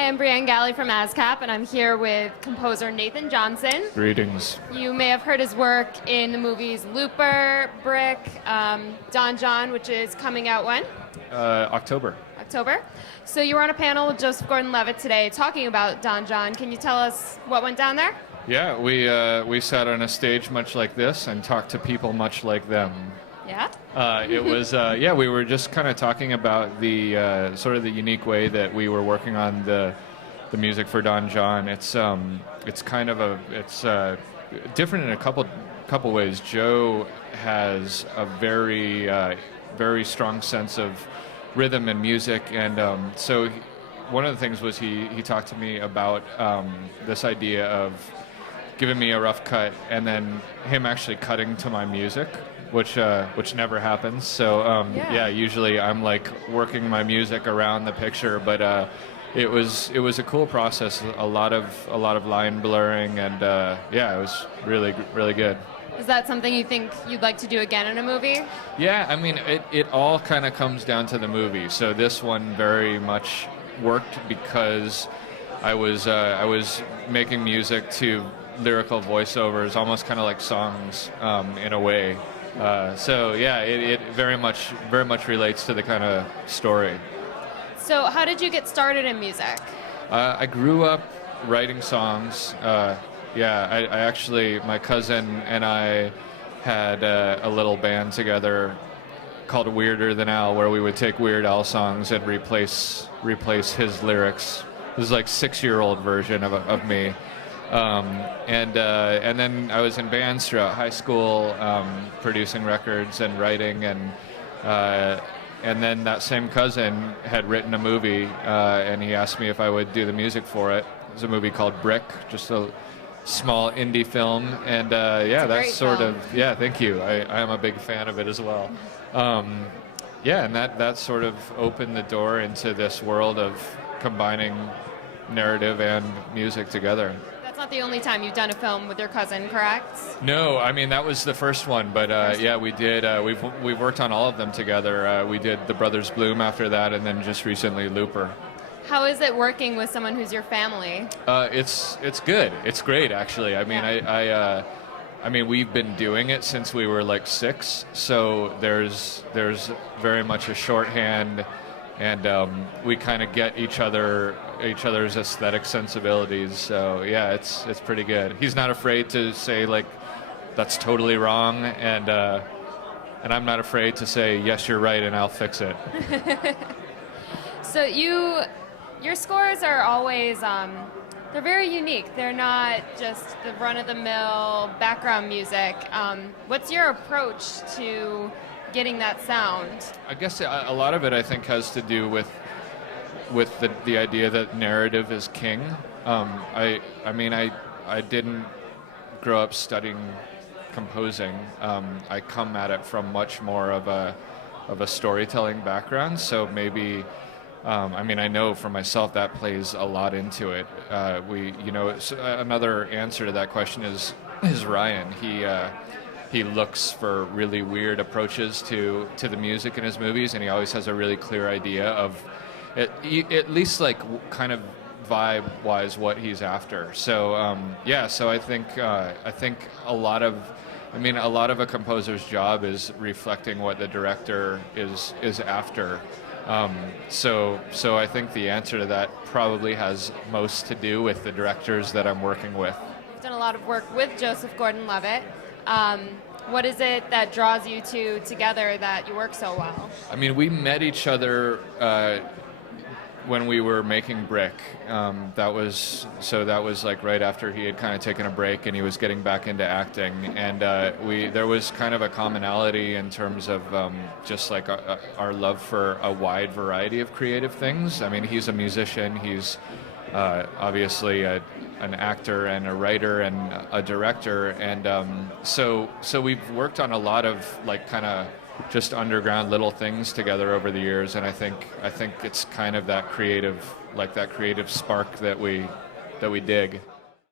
Hi, I'm Brienne Galley from ASCAP, and I'm here with composer Nathan Johnson. Greetings. You may have heard his work in the movies Looper, Brick, Don John, which is coming out when? October. October. So you were on a panel with Joseph GordonLevitt today talking about Don John. Can you tell us what went down there? Yeah, we sat on a stage much like this and talked to people much like them. Yeah? It was, we were just kind of talking about the sort of the unique way that we were working on the music for Don John. It's kind of it's different in a couple ways. Joe has a very strong sense of rhythm and music, and so one of the things was he talked to me about this idea of giving me a rough cut and then him actually cutting to my music, which never happens. So usually I'm like working my music around the picture, but it was a cool process. A lot of line blurring, and it was really good. Is that something you think you'd like to do again in a movie? Yeah, I mean it all kind of comes down to the movie. So this one very much worked because I was making music to lyrical voiceovers, almost kind of like songs in a way. It very much relates to the kind of story. So how did you get started in music? I grew up writing songs. I actually, my cousin and I had a little band together called Weirder Than Al, where we would take Weird Al songs and replace his lyrics. This is like 6-year-old version of me. And then I was in bands throughout high school, producing records and writing, and then that same cousin had written a movie, and he asked me if I would do the music for it. It was a movie called Brick, just a small indie film, and that's sort of thank you. I am a big fan of it as well. And that sort of opened the door into this world of combining narrative and music together. That's not the only time you've done a film with your cousin, correct? No, I mean that was the first one, but we did. We've worked on all of them together. We did The Brothers Bloom after that, and then just recently Looper. How is it working with someone who's your family? It's good. It's great, actually. I mean, I mean, we've been doing it since we were like 6, so there's very much a shorthand, and we kind of get each other's aesthetic sensibilities. So yeah, it's pretty good. He's not afraid to say like that's totally wrong, and I'm not afraid to say yes, you're right, and I'll fix it. So your scores are always they're very unique. They're not just the run-of-the-mill background music. What's your approach to getting that sound? I guess a lot of it, I think, has to do with the idea that narrative is king. I didn't grow up studying composing. I come at it from much more of a storytelling background. So maybe, I know for myself that plays a lot into it. Another answer to that question is Ryan. He looks for really weird approaches to the music in his movies, and he always has a really clear idea of at least like kind of vibe-wise what he's after. So so I think a lot of a composer's job is reflecting what the director is after. So I think the answer to that probably has most to do with the directors that I'm working with. You've done a lot of work with Joseph GordonLevitt. What is it that draws you two together that you work so well? I mean, we met each other when we were making Brick. That was like right after he had kind of taken a break and he was getting back into acting, and there was kind of a commonality in terms of just like our love for a wide variety of creative things. I mean, he's a musician. He's obviously an actor and a writer and a director, and so we've worked on a lot of like kind of just underground little things together over the years, and I think it's kind of that creative spark that we dig.